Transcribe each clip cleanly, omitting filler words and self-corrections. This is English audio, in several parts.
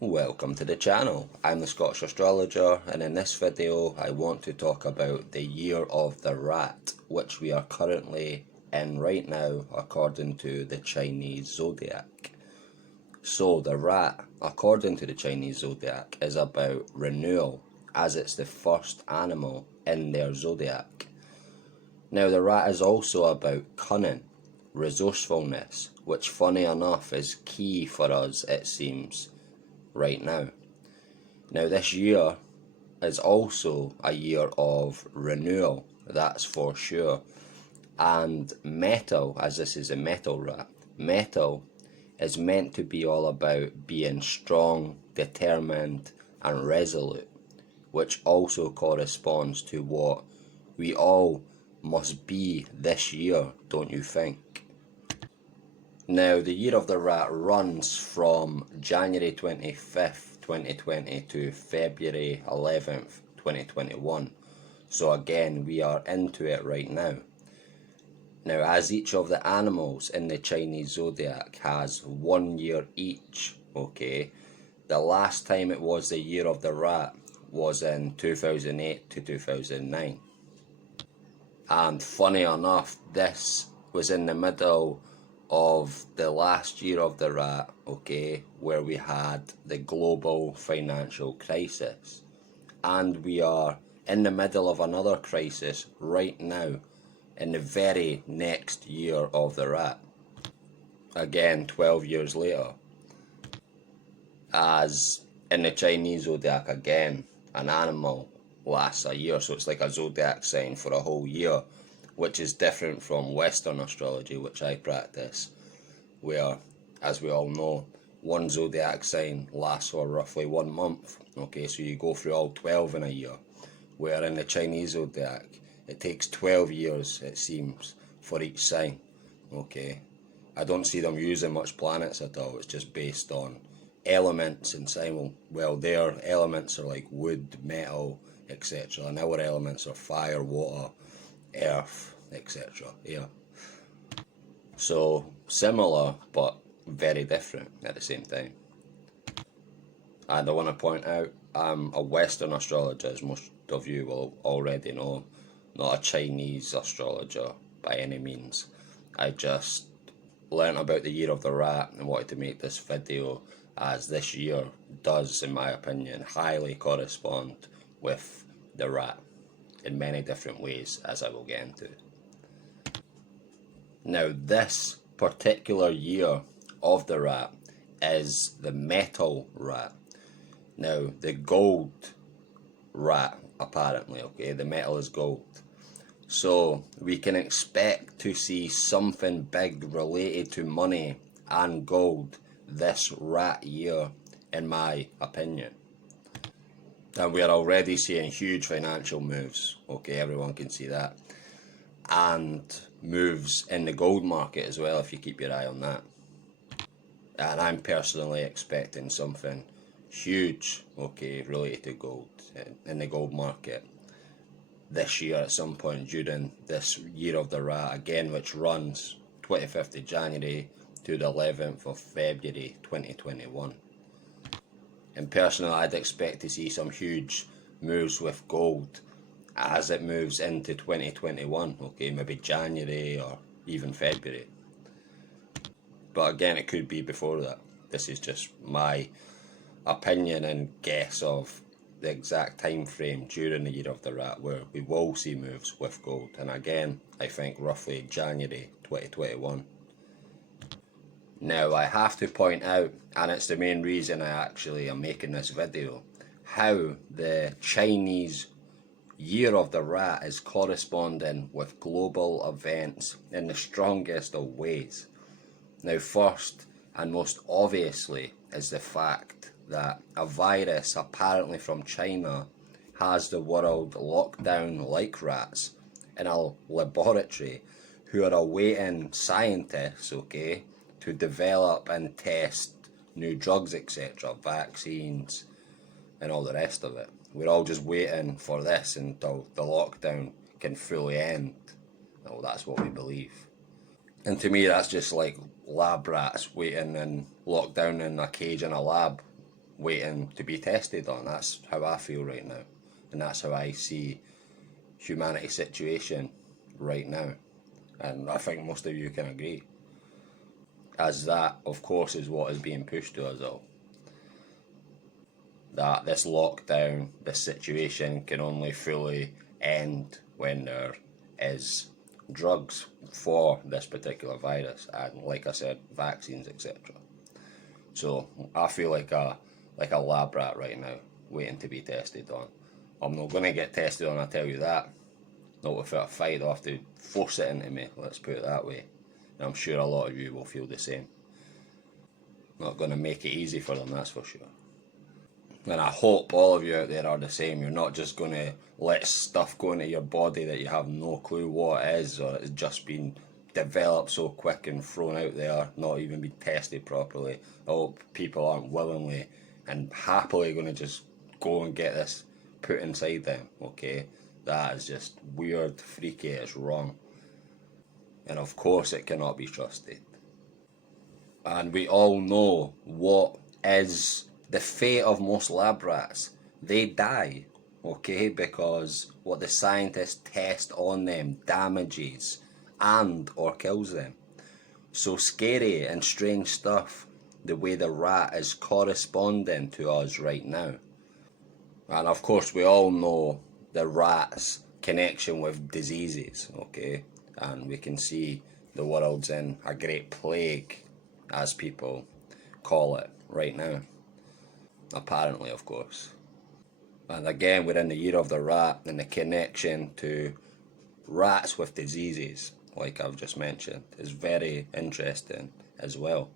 Welcome to the channel. I'm the Scottish astrologer, and in this video I want to talk about the year of the rat, which we are currently in right now according to the Chinese zodiac. So the rat, according to the Chinese zodiac, is about renewal, as it's the first animal in their zodiac. Now the rat is also about cunning, resourcefulness, which funny enough is key for us, it seems, right now. Now this year is also a year of renewal, that's for sure. And metal, as this is a metal rat, metal is meant to be all about being strong, determined and resolute, which also corresponds to what we all must be this year, don't you think? Now the year of the rat runs from January 25th, 2020 to February 11th, 2021. So again, we are into it right now. Now, as each of the animals in the Chinese zodiac has 1 year each, okay, the last time it was the year of the rat was in 2008 to 2009. And funny enough, this was in the middle of the last year of the rat, okay, where we had the global financial crisis. And we are in the middle of another crisis right now, in the very next year of the rat. Again, 12 years later. As in the Chinese zodiac, again, an animal lasts a year, so it's like a zodiac sign for a whole year, which is different from Western astrology, which I practice, where, as we all know, one zodiac sign lasts for roughly 1 month. Okay, so you go through all 12 in a year, where in the Chinese zodiac it takes 12 years, it seems, for each sign. Okay, I don't see them using much planets at all. It's just based on elements and sign. Well, their elements are like wood, metal, etc. And our elements are fire, water, earth, etc. Yeah. So similar, but very different at the same time. And I want to point out, I'm a Western astrologer, as most of you will already know, not a Chinese astrologer by any means. I just learnt about the year of the rat and wanted to make this video, as this year does, in my opinion, highly correspond with the rat in many different ways, as I will get into. Now this particular year of the rat is the metal rat. Now the gold rat, apparently, okay, the metal is gold. So we can expect to see something big related to money and gold this rat year, in my opinion. And we are already seeing huge financial moves, okay, everyone can see that. And moves in the gold market as well, if you keep your eye on that. And I'm personally expecting something huge, okay, related to gold in the gold market this year at some point during this year of the rat, again, which runs 25th of January to the 11th of February 2021. And personally, I'd expect to see some huge moves with gold as it moves into 2021, okay, maybe January or even February. But again, it could be before that. This is just my opinion and guess of the exact time frame during the year of the rat where we will see moves with gold. And again, I think roughly January 2021. Now I have to point out, and it's the main reason I actually am making this video, how the Chinese year of the rat is corresponding with global events in the strongest of ways. Now first and most obviously is the fact that a virus apparently from China has the world locked down like rats in a laboratory, who are awaiting scientists, okay, to develop and test new drugs, etc., vaccines and all the rest of it. We're all just waiting for this until the lockdown can fully end. Well, that's what we believe. And to me, that's just like lab rats waiting and locked down in a cage in a lab, waiting to be tested on. That's how I feel right now, and that's how I see humanity's situation right now, and I think most of you can agree, as that of course is what is being pushed to us all, that this lockdown, this situation can only fully end when there is drugs for this particular virus, and like I said, vaccines, etc. So I feel like a lab rat right now, waiting to be tested on. I'm not going to get tested on, I tell you that. Not without a fight, they'll have to force it into me, let's put it that way. And I'm sure a lot of you will feel the same. Not going to make it easy for them, that's for sure. And I hope all of you out there are the same. You're not just going to let stuff go into your body that you have no clue what it is, or it's just been developed so quick and thrown out there, not even been tested properly. I hope people aren't willingly and happily going to just go and get this put inside them, okay? That is just weird, freaky, it's wrong. And of course it cannot be trusted. And we all know what is the fate of most lab rats. They die, okay, because what the scientists test on them damages and or kills them. So scary and strange stuff, the way the rat is corresponding to us right now. And of course we all know the rat's connection with diseases, okay, and we can see the world's in a great plague, as people call it right now, apparently, of course. And again, we're in the year of the rat, and the connection to rats with diseases, like I've just mentioned, is very interesting as well.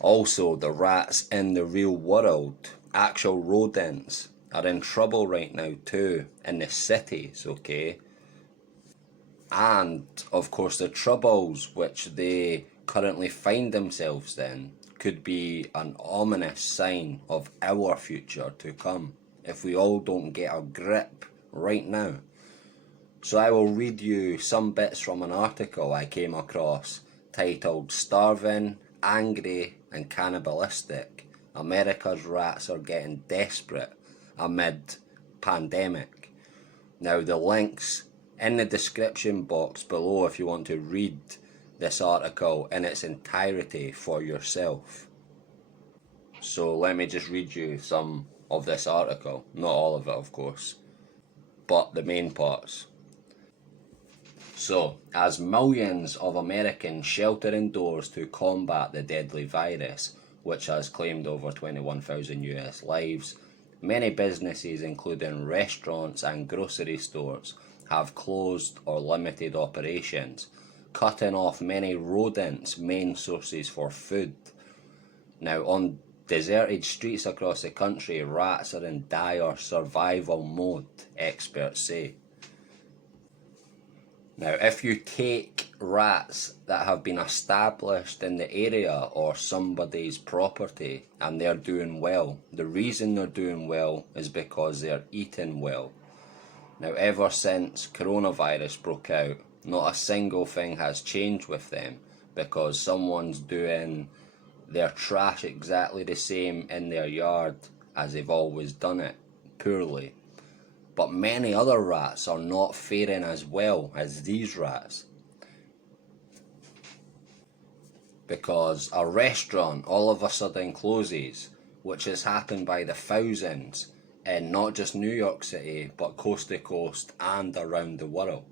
Also, the rats in the real world, actual rodents, are in trouble right now too, in the cities, okay? And, of course, the troubles which they currently find themselves in could be an ominous sign of our future to come, if we all don't get a grip right now. So I will read you some bits from an article I came across titled "Starving, Angry and Cannibalistic, America's Rats Are Getting Desperate Amid Pandemic." Now the links in the description box below if you want to read this article in its entirety for yourself. So let me just read you some of this article, not all of it of course, but the main parts. So, as millions of Americans shelter indoors to combat the deadly virus, which has claimed over 21,000 US lives, many businesses, including restaurants and grocery stores, have closed or limited operations, cutting off many rodents' main sources for food. Now, on deserted streets across the country, rats are in dire survival mode, experts say. Now, if you take rats that have been established in the area or somebody's property and they're doing well, the reason they're doing well is because they're eating well. Now, ever since coronavirus broke out, not a single thing has changed with them because someone's doing their trash exactly the same in their yard as they've always done it, poorly. But many other rats are not faring as well as these rats. Because a restaurant all of a sudden closes, which has happened by the thousands in not just New York City, but coast to coast and around the world.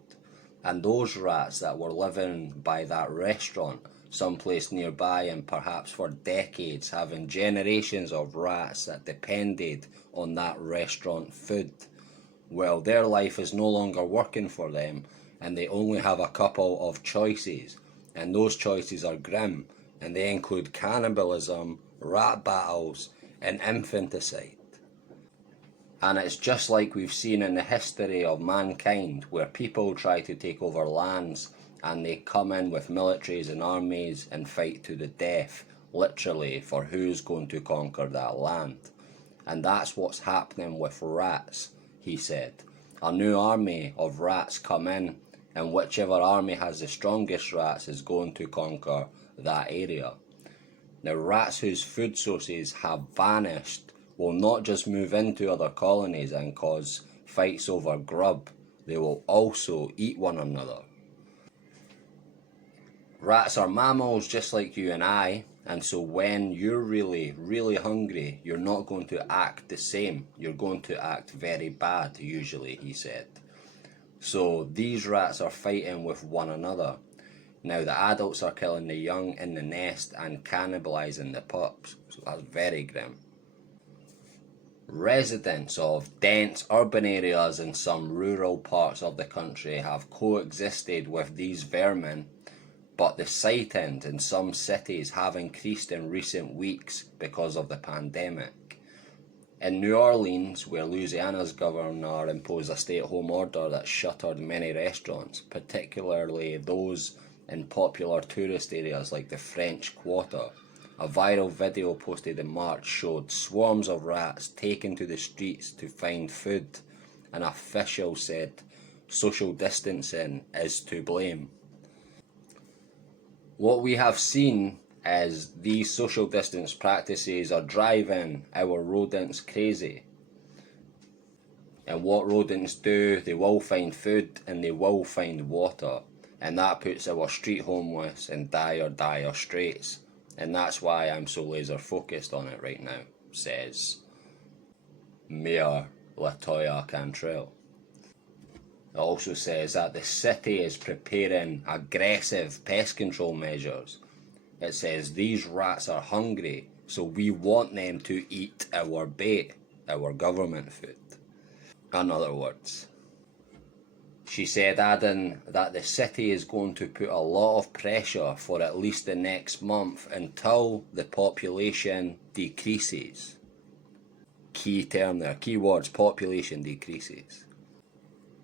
And those rats that were living by that restaurant, someplace nearby and perhaps for decades, having generations of rats that depended on that restaurant food, well, their life is no longer working for them and they only have a couple of choices, and those choices are grim, and they include cannibalism, rat battles and infanticide. And it's just like we've seen in the history of mankind, where people try to take over lands and they come in with militaries and armies and fight to the death, literally, for who's going to conquer that land. And that's what's happening with rats, he said. A new army of rats come in, and whichever army has the strongest rats is going to conquer that area. Now, rats whose food sources have vanished will not just move into other colonies and cause fights over grub, they will also eat one another. Rats are mammals just like you and I, and so when you're really, really hungry, you're not going to act the same. You're going to act very bad, usually, he said. So these rats are fighting with one another. Now the adults are killing the young in the nest and cannibalizing the pups. So that's very grim. Residents of dense urban areas in some rural parts of the country have coexisted with these vermin, but the sightings in some cities have increased in recent weeks because of the pandemic. In New Orleans, where Louisiana's governor imposed a stay-at-home order that shuttered many restaurants, particularly those in popular tourist areas like the French Quarter, a viral video posted in March showed swarms of rats taken to the streets to find food. An official said social distancing is to blame. What we have seen is these social distance practices are driving our rodents crazy. And what rodents do, they will find food and they will find water. And that puts our street homeless in dire, dire straits. And that's why I'm so laser focused on it right now, says Mayor Latoya Cantrell. It also says that the city is preparing aggressive pest control measures. It says these rats are hungry, so we want them to eat our bait, our government food. In other words, she said, adding that the city is going to put a lot of pressure for at least the next month until the population decreases. Key term there, keywords, population decreases.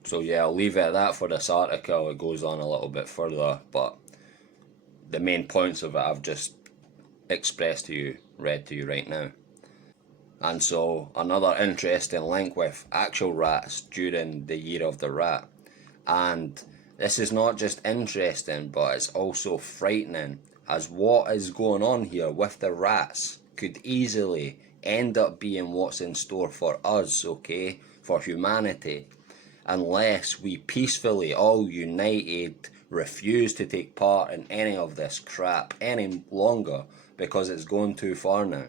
So yeah, I'll leave it at that for this article. It goes on a little bit further, but the main points of it I've just expressed to you, read to you right now. And so another interesting link with actual rats during the year of the rat. And this is not just interesting, but it's also frightening, as what is going on here with the rats could easily end up being what's in store for us, okay, for humanity, unless we peacefully, all united, refuse to take part in any of this crap any longer, because it's going too far now.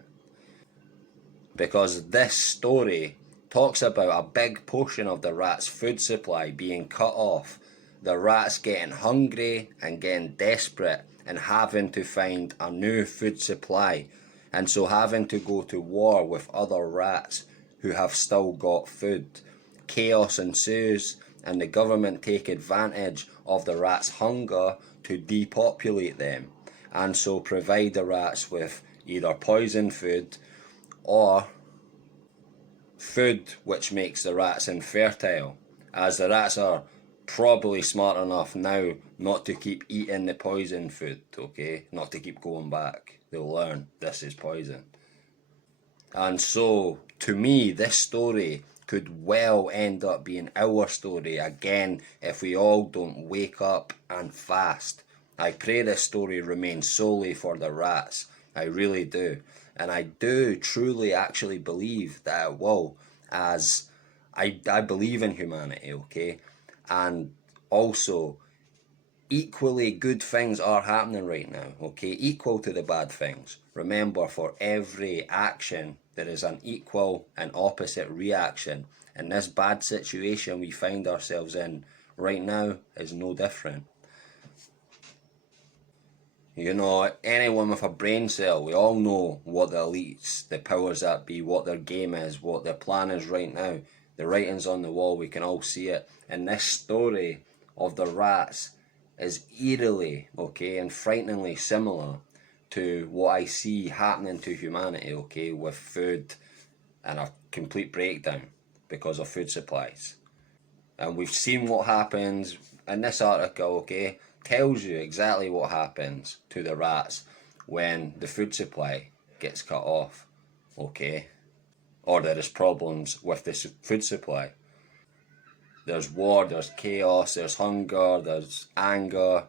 Because this story talks about a big portion of the rats' food supply being cut off, the rats getting hungry and getting desperate and having to find a new food supply, and so having to go to war with other rats who have still got food. Chaos ensues, and the government take advantage of the rats' hunger to depopulate them, and so provide the rats with either poison food or food which makes the rats infertile, as the rats are probably smart enough now not to keep eating the poison food, okay? Not to keep going back. They'll learn this is poison. And so, to me, this story could well end up being our story again if we all don't wake up and fast. I pray this story remains solely for the rats. I really do. And I do truly actually believe that it will, as I believe in humanity, okay? And also, equally good things are happening right now, okay? Equal to the bad things. Remember, for every action, there is an equal and opposite reaction. And this bad situation we find ourselves in right now is no different. You know, anyone with a brain cell, we all know what the elites, the powers that be, what their game is, what their plan is right now. The writing's on the wall, we can all see it. And this story of the rats is eerily, okay, and frighteningly similar to what I see happening to humanity, okay, with food and a complete breakdown because of food supplies. And we've seen what happens in this article, okay, tells you exactly what happens to the rats when the food supply gets cut off, okay, or there is problems with the food supply. There's war, there's chaos, there's hunger, there's anger,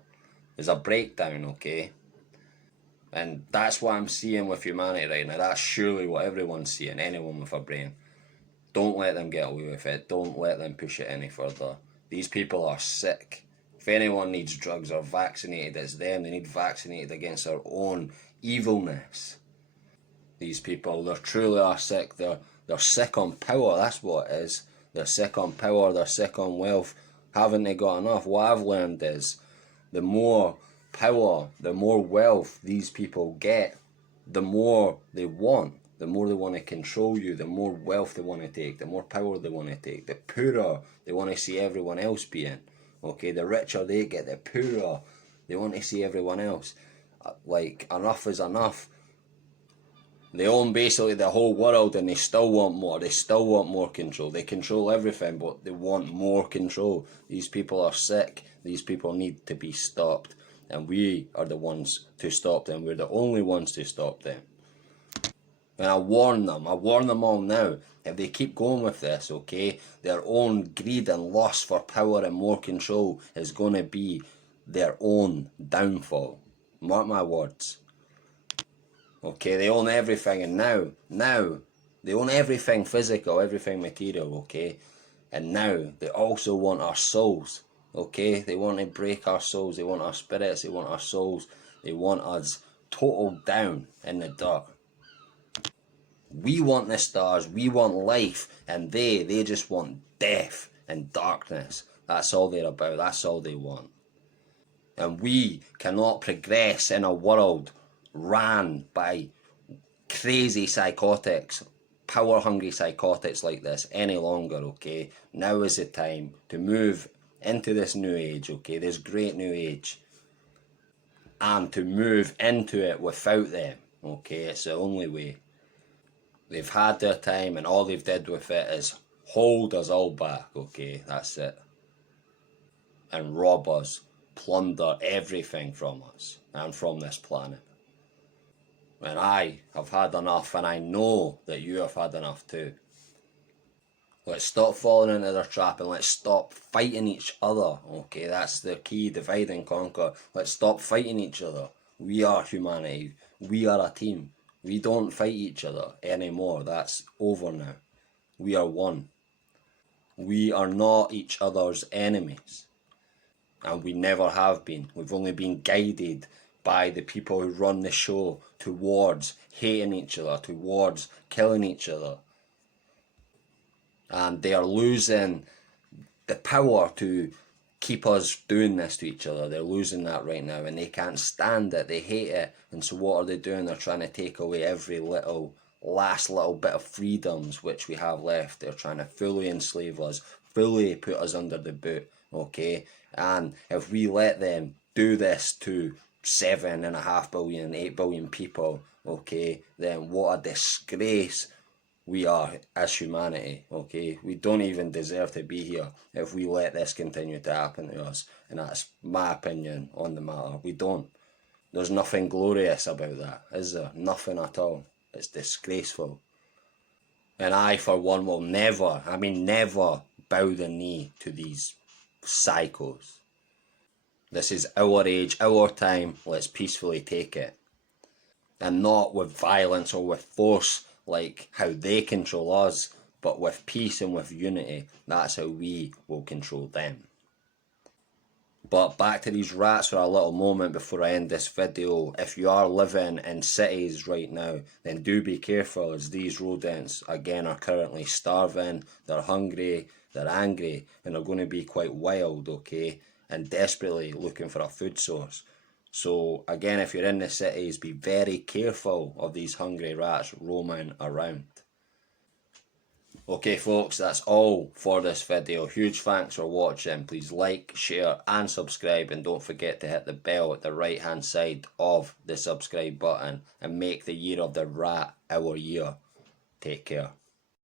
there's a breakdown, okay. And that's what I'm seeing with humanity right now. That's surely what everyone's seeing, anyone with a brain. Don't let them get away with it. Don't let them push it any further. These people are sick. If anyone needs drugs or vaccinated, it's them. They need vaccinated against their own evilness. These people, they truly are sick. They're sick on power. That's what it is. They're sick on power. They're sick on wealth. Haven't they got enough? What I've learned is the more power, the more wealth these people get, the more they want. The more they want to control you, the more wealth they want to take, the more power they want to take, the poorer they want to see everyone else being. Okay, the richer they get, the poorer they want to see everyone else. Like, enough is enough. They own basically the whole world and they still want more. They still want more control. They control everything, but they want more control. These people are sick. These people need to be stopped. And we are the ones to stop them. We're the only ones to stop them. And I warn them all now, if they keep going with this, okay, their own greed and lust for power and more control is going to be their own downfall. Mark my words. Okay, they own everything, and now, they own everything physical, everything material, okay? And now, they also want our souls, okay? They want to break our souls, they want our spirits, they want our souls, they want us total down in the dirt. We want the stars, we want life, and they just want death and darkness. That's all they're about, that's all they want. And we cannot progress in a world ran by crazy psychotics, power-hungry psychotics like this any longer, okay? Now is the time to move into this new age, okay? This great new age. And to move into it without them, okay? It's the only way. They've had their time and all they've did with it is hold us all back, okay? That's it. And rob us, plunder everything from us and from this planet. And I have had enough, and I know that you have had enough too. Let's stop falling into their trap and let's stop fighting each other, okay? That's the key, divide and conquer. Let's stop fighting each other. We are humanity. We are a team. We don't fight each other anymore. That's over now. We are one. We are not each other's enemies. And we never have been. We've only been guided by the people who run the show towards hating each other, towards killing each other. And they are losing the power to keep us doing this to each other. They're losing that right now, and they can't stand it. They hate it. And so what are they doing? They're trying to take away every last little bit of freedoms which we have left. They're trying to fully enslave us, fully put us under the boot, okay? And if we let them do this to 7.5 billion, 8 billion people, okay, then what a disgrace we are as humanity, okay? We don't even deserve to be here if we let this continue to happen to us. And that's my opinion on the matter. We don't. There's nothing glorious about that, is there? Nothing at all. It's disgraceful. And I, for one, will never, I mean never, bow the knee to these psychos. This is our age, our time. Let's peacefully take it. And not with violence or with force like how they control us, but with peace and with unity. That's how we will control them. But back to these rats for a little moment before I end this video. If you are living in cities right now, then do be careful, as these rodents again are currently starving, they're hungry, they're angry, and they're going to be quite wild, okay, and desperately looking for a food source. So again, if you're in the cities, be very careful of these hungry rats roaming around. Okay folks, that's all for this video. Huge thanks for watching. Please like, share and subscribe, and don't forget to hit the bell at the right hand side of the subscribe button and make the year of the rat our year. Take care.